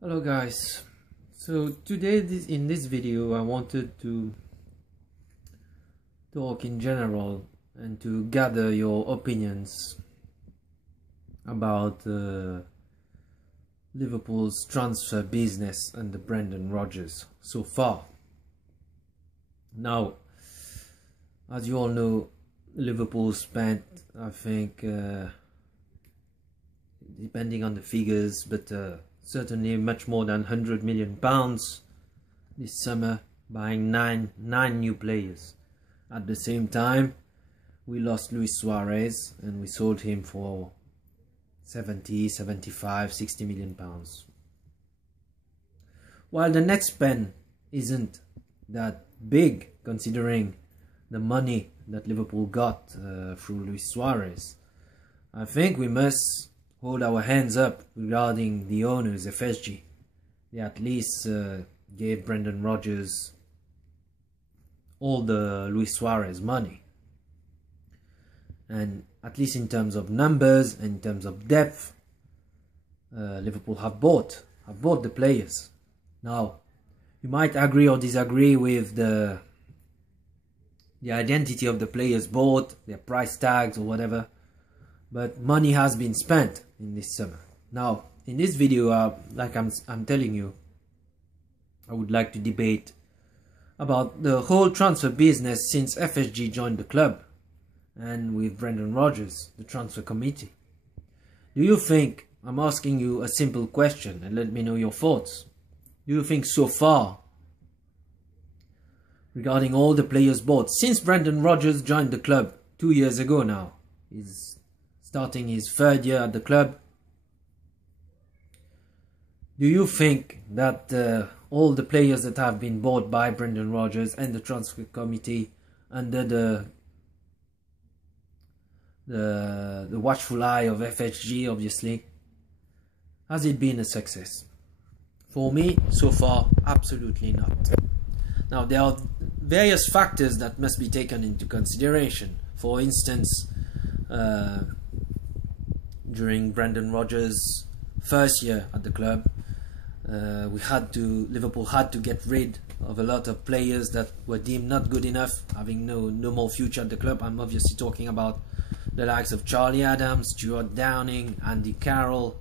Hello guys, so today in this video I wanted to talk in general and to gather your opinions about Liverpool's transfer business under Brendan Rodgers so far. Now, as you all know, Liverpool spent, I think, depending on the figures, but certainly much more than £100 million this summer, buying nine new players. At the same time, we lost Luis Suarez and we sold him for 70, 75, 60 million pounds. While the net spend isn't that big considering the money that Liverpool got through Luis Suarez, I think we must hold our hands up regarding the owners, FSG. They at least gave Brendan Rodgers all the Luis Suarez money. And at least in terms of numbers and in terms of depth, Liverpool have bought the players. Now, you might agree or disagree with the identity of the players bought, their price tags or whatever, but money has been spent in this summer. Now, in this video, like I'm telling you, I would like to debate about the whole transfer business since FSG joined the club and with Brendan Rodgers, the transfer committee. Do you think, I'm asking you a simple question and let me know your thoughts. Do you think so far, regarding all the players bought since Brendan Rodgers joined the club 2 years ago now, he's starting his third year at the club, do you think that all the players that have been bought by Brendan Rodgers and the transfer committee under the watchful eye of FSG, obviously, has it been a success? For me, so far, absolutely not. Now, there are various factors that must be taken into consideration. For instance, during Brendan Rodgers' first year at the club, Liverpool had to get rid of a lot of players that were deemed not good enough, having no more future at the club. I'm obviously talking about the likes of Charlie Adams, Stuart Downing, Andy Carroll,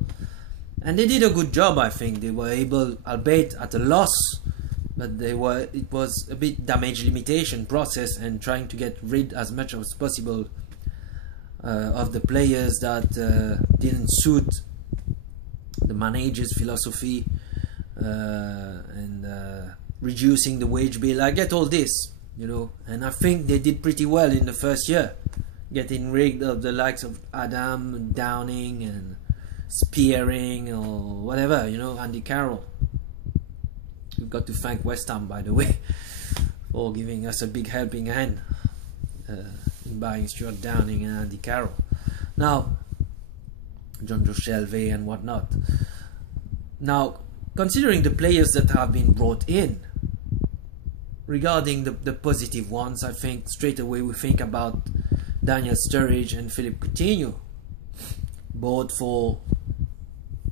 and they did a good job. I think they were able, albeit at a loss, but it was a bit damage limitation process and trying to get rid as much as possible of the players that didn't suit the manager's philosophy, and reducing the wage bill. I get all this, and I think they did pretty well in the first year, getting rid of the likes of Adam, Downing and Spearing or whatever, Andy Carroll. We've got to thank West Ham, by the way, for giving us a big helping hand in buying Stuart Downing and Andy Carroll. Now, John Joe Shelvey and whatnot. Now, considering the players that have been brought in, regarding the positive ones, I think straight away we think about Daniel Sturridge and Philippe Coutinho, bought for,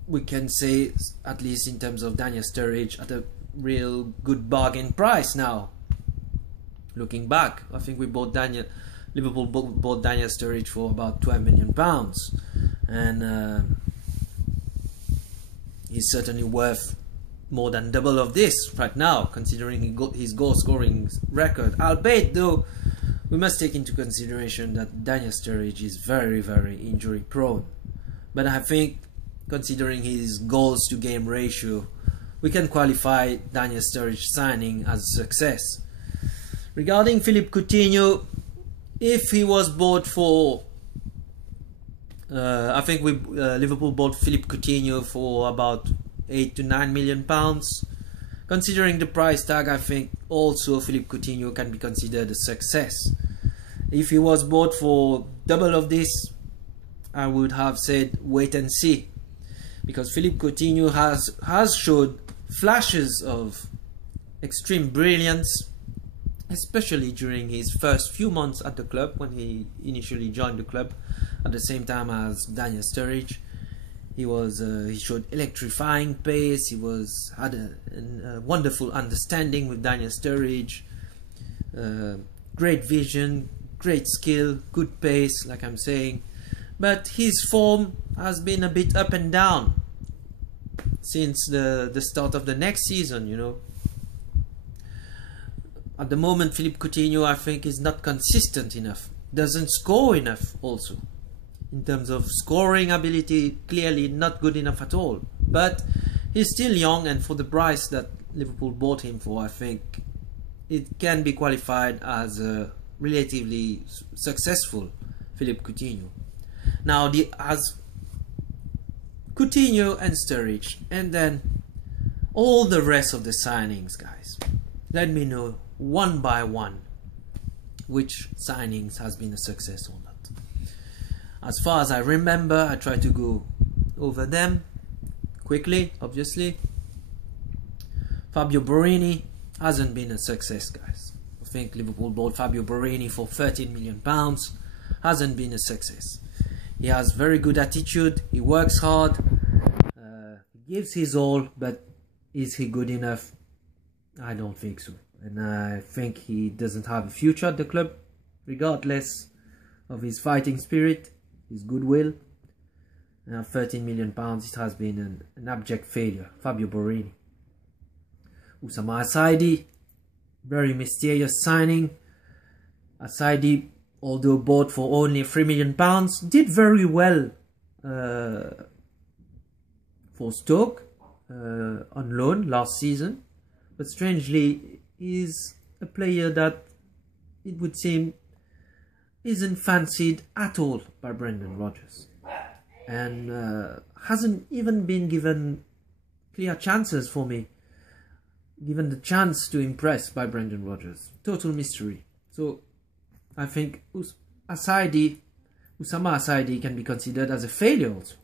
we can say, at least in terms of Daniel Sturridge, at a real good bargain price now. Looking back, I think Liverpool bought Daniel Sturridge for about £12 million, and he's certainly worth more than double of this right now, considering his goal scoring record. Albeit, though, we must take into consideration that Daniel Sturridge is very, very injury prone. But I think, considering his goals to game ratio, we can qualify Daniel Sturridge signing as a success. Regarding Philippe Coutinho, if he was bought for, I think Liverpool bought Philippe Coutinho for about £8 to £9 million. Considering the price tag, I think also Philippe Coutinho can be considered a success. If he was bought for double of this, I would have said wait and see, because Philippe Coutinho has showed flashes of extreme brilliance, especially during his first few months at the club when he initially joined the club, at the same time as Daniel Sturridge. He showed electrifying pace. He had a wonderful understanding with Daniel Sturridge. Great vision, great skill, good pace, like I'm saying. But his form has been a bit up and down since the start of the next season, you know. At the moment, Philippe Coutinho, I think, is not consistent enough. Doesn't score enough also. In terms of scoring ability, clearly not good enough at all. But he's still young, and for the price that Liverpool bought him for, I think it can be qualified as a relatively successful Philippe Coutinho. Now, as Coutinho and Sturridge, and then all the rest of the signings, guys. Let me know one by one which signings has been a success or not. As far as I remember, I try to go over them quickly, obviously. Fabio Borini hasn't been a success, guys. I think Liverpool bought Fabio Borini for £13 million. Hasn't been a success. He has very good attitude. He works hard. He gives his all, but is he good enough? I don't think so. And I think he doesn't have a future at the club, regardless of his fighting spirit, his goodwill. And at £13 million, it has been an abject failure. Fabio Borini. Oussama Assaidi, very mysterious signing. Assaidi, although bought for only £3 million, did very well for Stoke on loan last season. But strangely, is a player that it would seem isn't fancied at all by Brendan Rodgers, and hasn't even been given clear chances for me, given the chance to impress by Brendan Rodgers. Total mystery. So I think Oussama Assaidi can be considered as a failure also.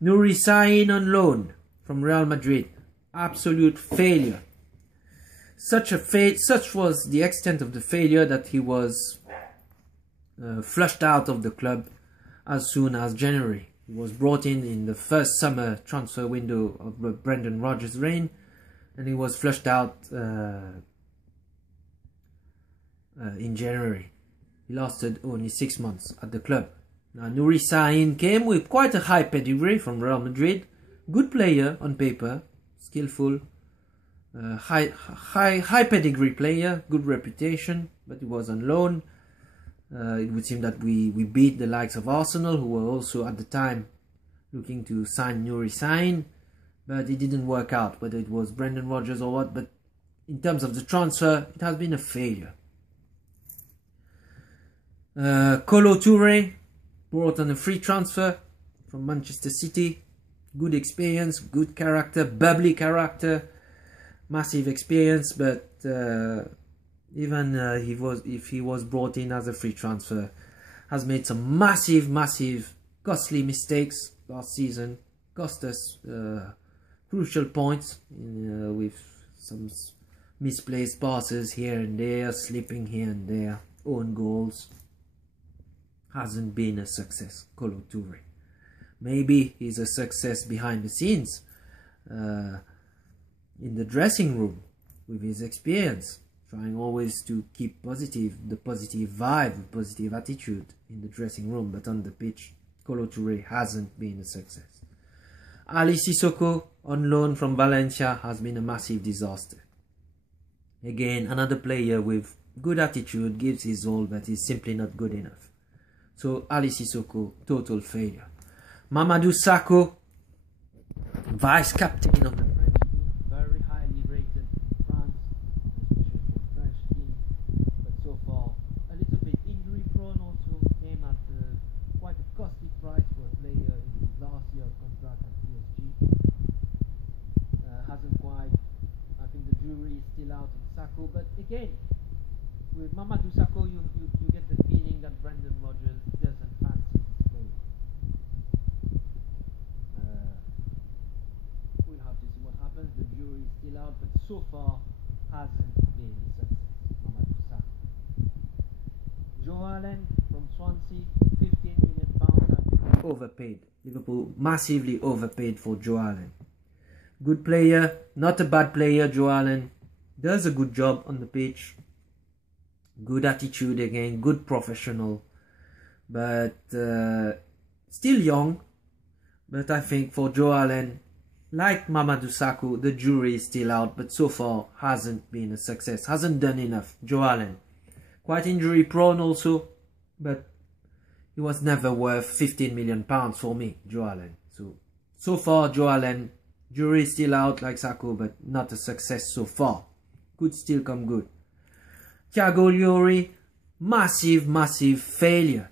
Nouri Sahin on loan from Real Madrid, absolute failure. Such was the extent of the failure that he was flushed out of the club as soon as January. He was brought in the first summer transfer window of Brendan Rodgers' reign, and he was flushed out in January. He lasted only 6 months at the club. Now, Nouri Sahin came with quite a high pedigree from Real Madrid. Good player on paper, skillful, high pedigree player, good reputation, but he was on loan. It would seem that we beat the likes of Arsenal, who were also at the time looking to sign Nouri Sahin, but it didn't work out, whether it was Brendan Rodgers or what. But in terms of the transfer, it has been a failure. Kolo Touré, brought on a free transfer from Manchester City. Good experience, good character, bubbly character, massive experience, but even if he was brought in as a free transfer, has made some massive, costly mistakes last season. Cost us crucial points with some misplaced passes here and there, slipping here and there, own goals. Hasn't been a success, Kolo Touré. Maybe he's a success behind the scenes, in the dressing room, with his experience, trying always to keep the positive vibe, the positive attitude in the dressing room, but on the pitch, Kolo Touré hasn't been a success. Ali Sissoko, on loan from Valencia, has been a massive disaster. Again, another player with good attitude, gives his all, but is simply not good enough. So Ali Sissoko, total failure. Mamadou Sakho, vice-captain of the French team, very highly rated in France, especially for the French team, but so far a little bit injury prone also, came at quite a costly price for a player in his last year of contract at PSG. Hasn't quite, I think the jury is still out on Sakho, but again, with Mamadou Sakho, you get the feeling that Brendan Rodgers doesn't fancy this player. We'll have to see what happens. The jury is still out, but so far hasn't been a success. Mamadou Sakho. Joe Allen from Swansea, £15 million. I think overpaid. Liverpool massively overpaid for Joe Allen. Good player, not a bad player. Joe Allen does a good job on the pitch. Good attitude again, good professional. But still young. But I think for Joe Allen, like Mamadou Sakho, the jury is still out. But so far hasn't been a success. Hasn't done enough. Joe Allen. Quite injury prone also. But he was never worth £15 million for me, Joe Allen. So far, Joe Allen, jury is still out like Sakho, but not a success so far. Could still come good. Thiago Lloris, massive failure.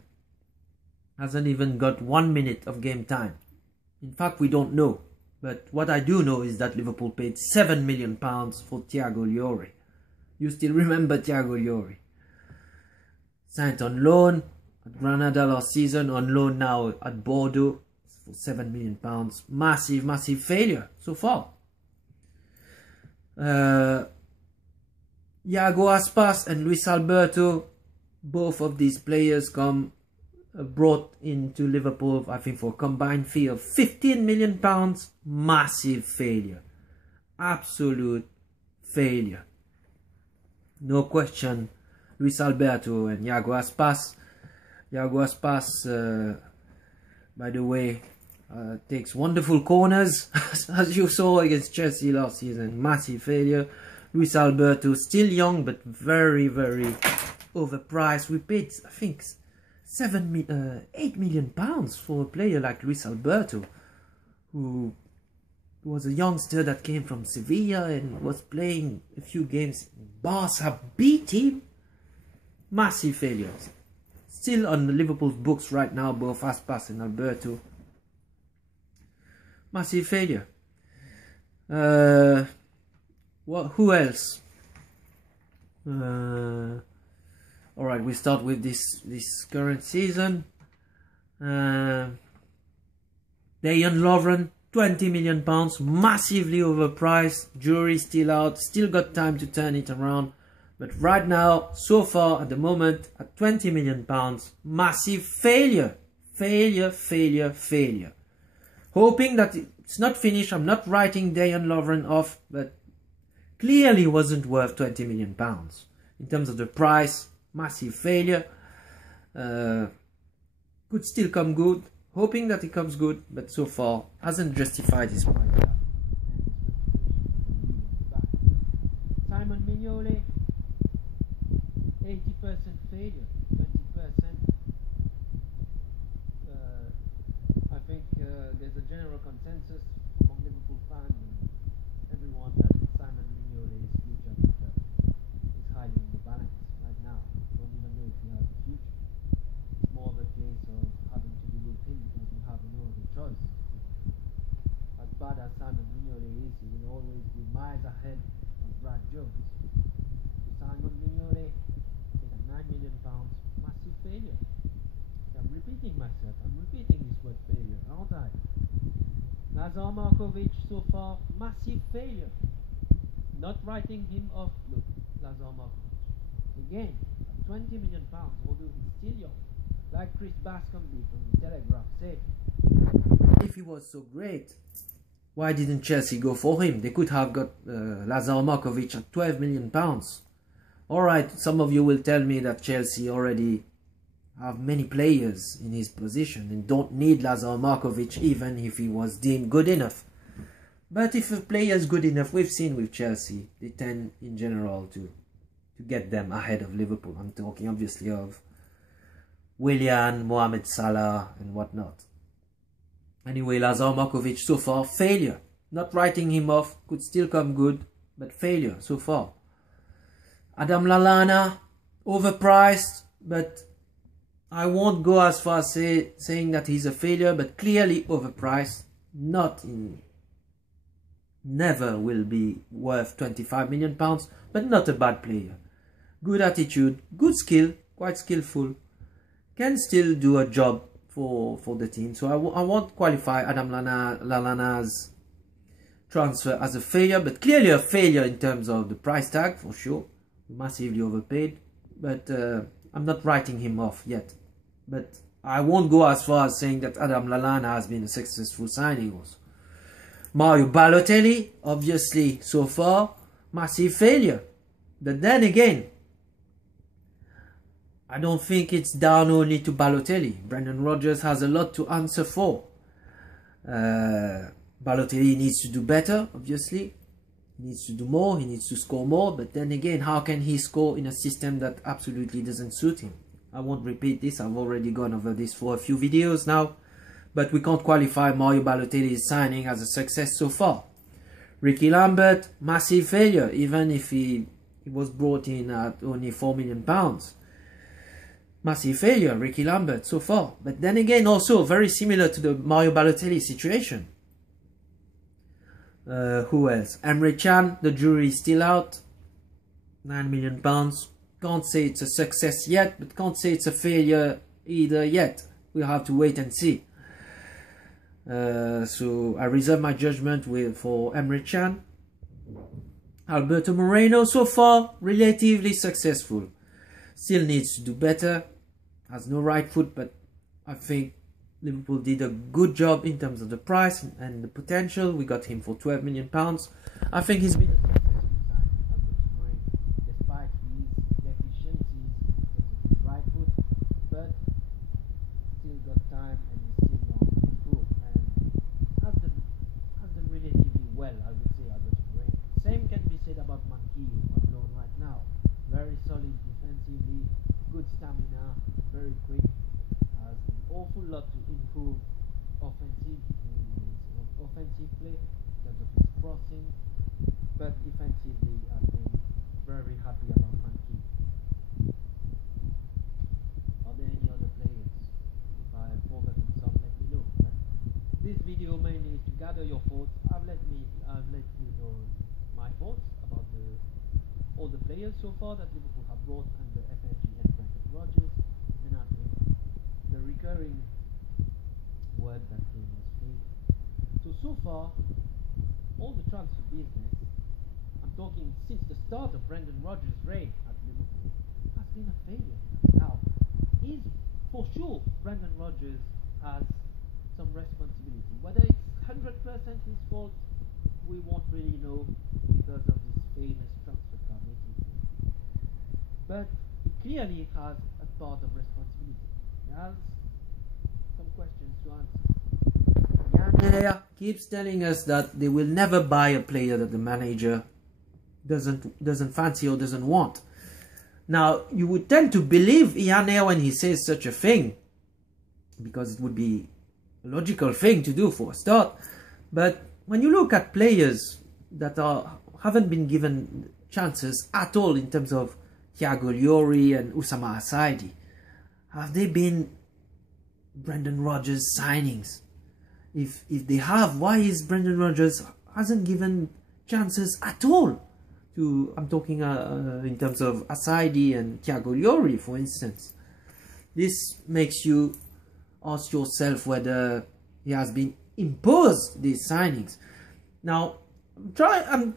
Hasn't even got 1 minute of game time. In fact, we don't know. But what I do know is that Liverpool paid £7 million for Thiago Lloris. You still remember Thiago Lloris? Signed on loan at Granada last season, on loan now at Bordeaux for £7 million. Massive failure so far. Iago Aspas and Luis Alberto, both of these players brought into Liverpool, I think, for a combined fee of £15 million. Massive failure. Absolute failure. No question. Luis Alberto and Iago Aspas. Iago Aspas, by the way, takes wonderful corners, as you saw against Chelsea last season. Massive failure. Luis Alberto, still young, but very overpriced. We paid, I think, £8 million for a player like Luis Alberto, who was a youngster that came from Sevilla and was playing a few games. Barca beat him. Massive failures. Still on Liverpool's books right now, both Aspas and Alberto. Massive failure. Who else? Alright, we start with this current season. Dejan Lovren, £20 million, massively overpriced. Jury still out, still got time to turn it around. But right now, so far at the moment, at £20 million, massive failure. Failure. Hoping that it's not finished. I'm not writing Dejan Lovren off, but clearly wasn't worth £20 million. In terms of the price, massive failure. Could still come good. Hoping that it comes good, but so far hasn't justified his price. Simon Mignolet, 80% failure, 20%. I think there's a general consensus among Liverpool fans and everyone that Simon Mignolet's future is highly in the balance right now. Don't even know if he has a future. It's more of a case of having to deal with him because you have no other choice. As bad as Simon Mignolet is, he will always be miles ahead of Brad Jones. Simon Mignolet, £9 million, massive failure. I'm repeating myself. I'm repeating this word failure, aren't I? Lazar Markovic so far, massive failure. Not writing him off. Look, Lazar Markovic. Again, at £20 million, although he's still young. Like Chris Bascombe from the Telegraph said, if he was so great, why didn't Chelsea go for him? They could have got Lazar Markovic at £12 million. Alright, some of you will tell me that Chelsea already have many players in his position and don't need Lazar Markovic even if he was deemed good enough. But if a player is good enough, we've seen with Chelsea, they tend in general to get them ahead of Liverpool. I'm talking obviously of Willian, Mohamed Salah and whatnot. Anyway, Lazar Markovic so far, failure. Not writing him off, could still come good, but failure so far. Adam Lallana, overpriced, but I won't go as far as saying that he's a failure, but clearly overpriced. Never will be worth £25 million, but not a bad player. Good attitude, good skill, quite skillful. Can still do a job for the team. So I won't qualify Adam Lallana's transfer as a failure, but clearly a failure in terms of the price tag, for sure. Massively overpaid, but I'm not writing him off yet. But I won't go as far as saying that Adam Lallana has been a successful signing also. Mario Balotelli, obviously, so far, massive failure. But then again, I don't think it's down only to Balotelli. Brendan Rodgers has a lot to answer for. Balotelli needs to do better, obviously. He needs to do more, he needs to score more. But then again, how can he score in a system that absolutely doesn't suit him? I won't repeat this, I've already gone over this for a few videos now. But we can't qualify Mario Balotelli's signing as a success so far. Ricky Lambert, massive failure, even if he was brought in at only £4 million. Massive failure, Ricky Lambert, so far. But then again, also very similar to the Mario Balotelli situation. Who else? Emre Can, the jury is still out. £9 million. Can't say it's a success yet, but can't say it's a failure either yet. We'll have to wait and see. So I reserve my judgment for Emre Can. Alberto Moreno, so far relatively successful. Still needs to do better. Has no right foot, but I think Liverpool did a good job in terms of the price and the potential. We got him for £12 million. I think he's been a successful signing, Alberto Moreno, despite his deficiencies in terms of his right foot, but still got time and he's still young to improve. And has done relatively well, I would say, Alberto Moreno. Same can be said about Manquillo on loan right now. Very solid defensively, good stamina, very quick, has an awful lot to improve offensive play in terms of his crossing, but defensively I've been very happy about Manquillo. Are there any other players? If I have forgotten some, let me know. But this video mainly is to gather your thoughts. I've let you know my thoughts about all the players so far that Liverpool have brought under FSG and Brendan Rodgers, and I think the recurring word that came was failure. So far, all the transfer business, I'm talking since the start of Brendan Rodgers' reign at Liverpool, has been a failure. Now, for sure Brendan Rodgers has some responsibility. Whether it's 100% his fault, we won't really know because of this famous transfer committee. But he clearly has a part of responsibility. He has some questions to answer. Yann keeps telling us that they will never buy a player that the manager doesn't fancy or doesn't want. Now, you would tend to believe Yann when he says such a thing, because it would be a logical thing to do for a start. But when you look at players that haven't been given chances at all in terms of Thiago Llori and Oussama Assaidi, have they been Brendan Rodgers signings? If they have, why is Brendan Rodgers hasn't given chances at all to, I'm talking in terms of Assaidi and Thiago Llori, for instance. This makes you ask yourself whether he has been imposed these signings. Now, I'm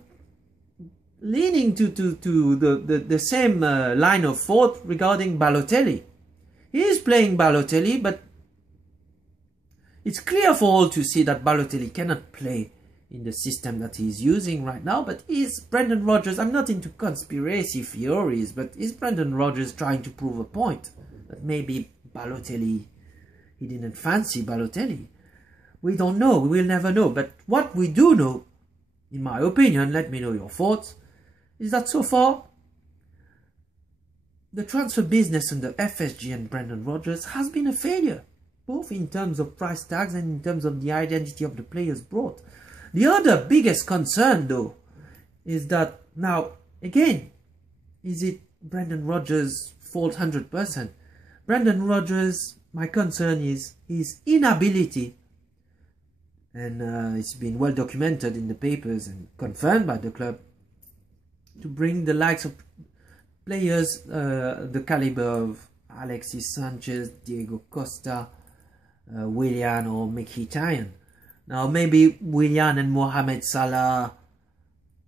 leaning to the same line of thought regarding Balotelli. He is playing Balotelli, but it's clear for all to see that Balotelli cannot play in the system that he's using right now. But is Brendan Rodgers, I'm not into conspiracy theories, but is Brendan Rodgers trying to prove a point? That maybe Balotelli, he didn't fancy Balotelli. We don't know, we will never know. But what we do know, in my opinion, let me know your thoughts, is that so far, the transfer business under FSG and Brendan Rodgers has been a failure, both in terms of price tags and in terms of the identity of the players brought. The other biggest concern, though, is that now, again, is it Brendan Rodgers' fault 100%? Brendan Rodgers, my concern is his inability, and it's been well documented in the papers and confirmed by the club, to bring the likes of players the caliber of Alexis Sanchez, Diego Costa, Willian or Mkhitaryan. Now maybe Willian and Mohamed Salah,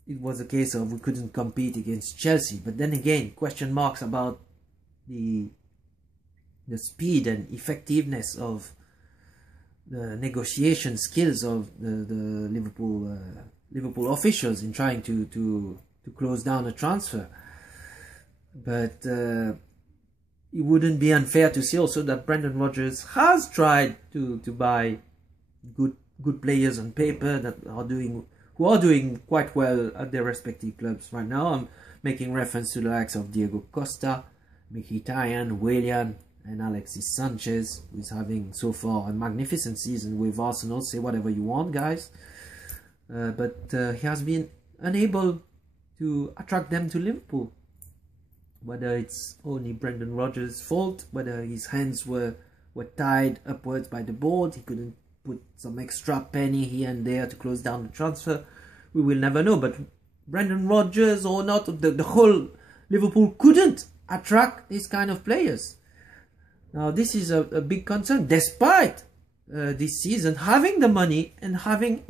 it was a case of we couldn't compete against Chelsea. But then again, question marks about the the speed and effectiveness of the negotiation skills of the Liverpool officials in trying to close down a transfer. But it wouldn't be unfair to say also that Brendan Rodgers has tried to buy good players on paper who are doing quite well at their respective clubs right now. I'm making reference to the likes of Diego Costa, Mkhitaryan, Willian, and Alexis Sanchez, who is having so far a magnificent season with Arsenal. Say whatever you want, guys. But he has been unable to attract them to Liverpool. Whether it's only Brendan Rodgers' fault, whether his hands were tied upwards by the board, he couldn't put some extra penny here and there to close down the transfer, we will never know. But Brendan Rodgers or not, the whole Liverpool couldn't attract these kind of players. Now this is a big concern, despite this season having the money and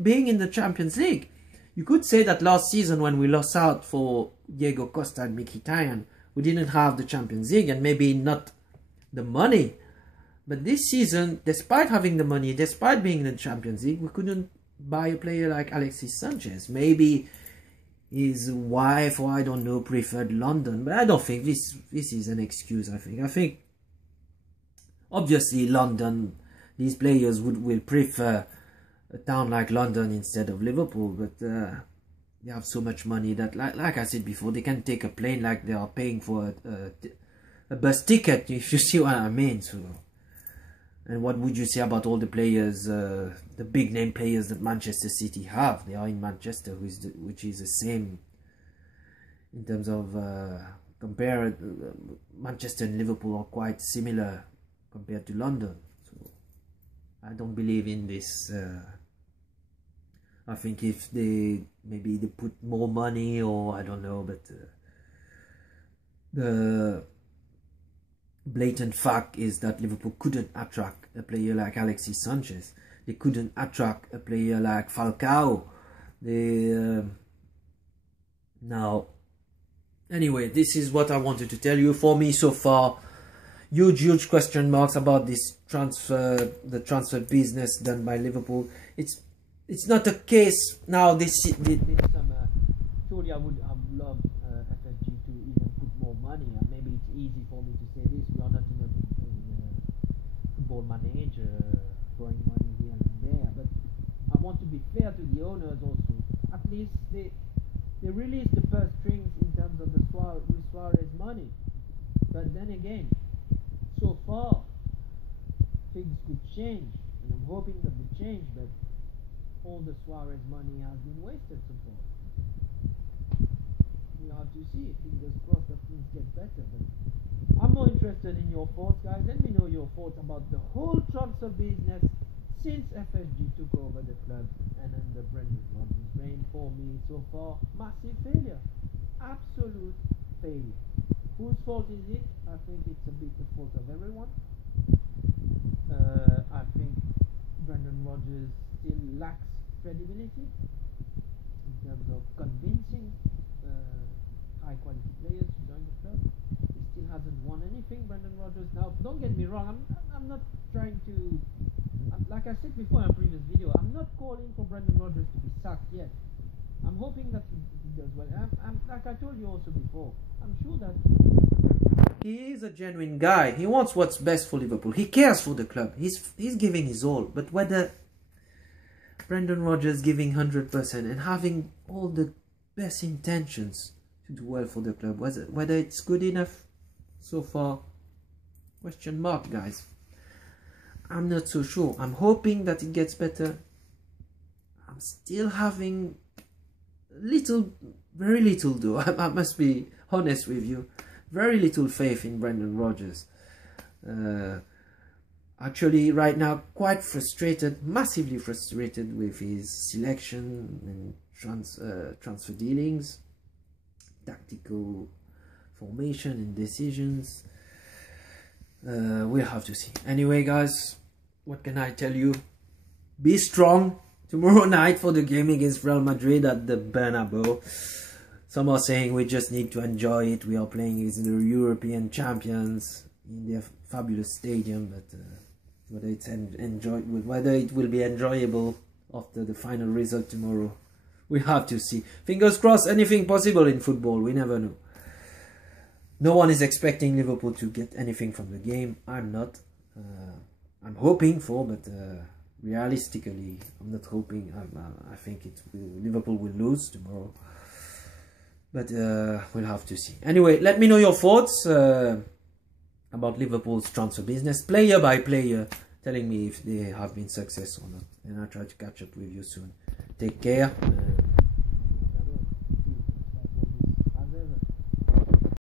being in the Champions League. You could say that last season when we lost out for Diego Costa and Mkhitaryan, we didn't have the Champions League and maybe not the money. But this season, despite having the money, despite being in the Champions League, we couldn't buy a player like Alexis Sanchez. Maybe his wife, or I don't know, preferred London. But I don't think this is an excuse, I think obviously London, these players will prefer a town like London instead of Liverpool. But they have so much money that, like I said before, they can take a plane like they are paying for a bus ticket, if you see what I mean. So, and what would you say about all the players, the big name players that Manchester City have? They are in Manchester, which is the same in terms of Manchester and Liverpool are quite similar compared to London. So I don't believe in this. I think if maybe they put more money, or I don't know, but the blatant fact is that Liverpool couldn't attract a player like Alexis Sanchez. They couldn't attract a player like Falcao. Now, anyway, this is what I wanted to tell you. For me, so far, huge question marks about this the transfer business done by Liverpool. It's not a case now this summer. Surely I would have loved FSG to even put more money. And maybe it's easy for me to say this. We are not in a football manager throwing money here and there. But I want to be fair to the owners also. At least they released the purse strings in terms of the Suarez money. But then again, so far things could change, and I'm hoping that they change. But all the Suarez money has been wasted so far. We have to see. Fingers crossed that things get better. But I'm more interested in your thoughts, guys. Let me know your thoughts about the whole transfer business since FSG took over the club and under Brendan Rodgers' reign. For me, so far, massive failure. Absolute failure. Whose fault is it? I think it's a bit the fault of everyone. I think Brendan Rodgers still lacks credibility in terms of convincing high quality players to join the club. He still hasn't won anything, Brendan Rodgers. Now, don't get me wrong, I'm not trying to, like I said before in a previous video, I'm not calling for Brendan Rodgers to be sacked yet. I'm hoping that he does well. Like I told you also before, I'm sure that he is a genuine guy. He wants what's best for Liverpool. He cares for the club. He's giving his all. But whether Brendan Rodgers giving 100% and having all the best intentions to do well for the club, whether it's good enough so far, question mark, guys. I'm not so sure. I'm hoping that it gets better. I'm still having very little though, I must be honest with you, very little faith in Brendan Rodgers. Actually, right now, quite frustrated, massively frustrated with his selection and transfer dealings, tactical formation and decisions. We'll have to see. Anyway, guys, what can I tell you? Be strong tomorrow night for the game against Real Madrid at the Bernabeu. Some are saying we just need to enjoy it. We are playing against the European champions. in their fabulous stadium, but whether it will be enjoyable after the final result tomorrow, we have to see. Fingers crossed, anything possible in football, we never know. No one is expecting Liverpool to get anything from the game. I'm not. I'm hoping for, but realistically, I'm not hoping. I think Liverpool will lose tomorrow. But we'll have to see. Anyway, let me know your thoughts about Liverpool's transfer business, player by player, telling me if they have been successful or not. And I'll try to catch up with you soon. Take care.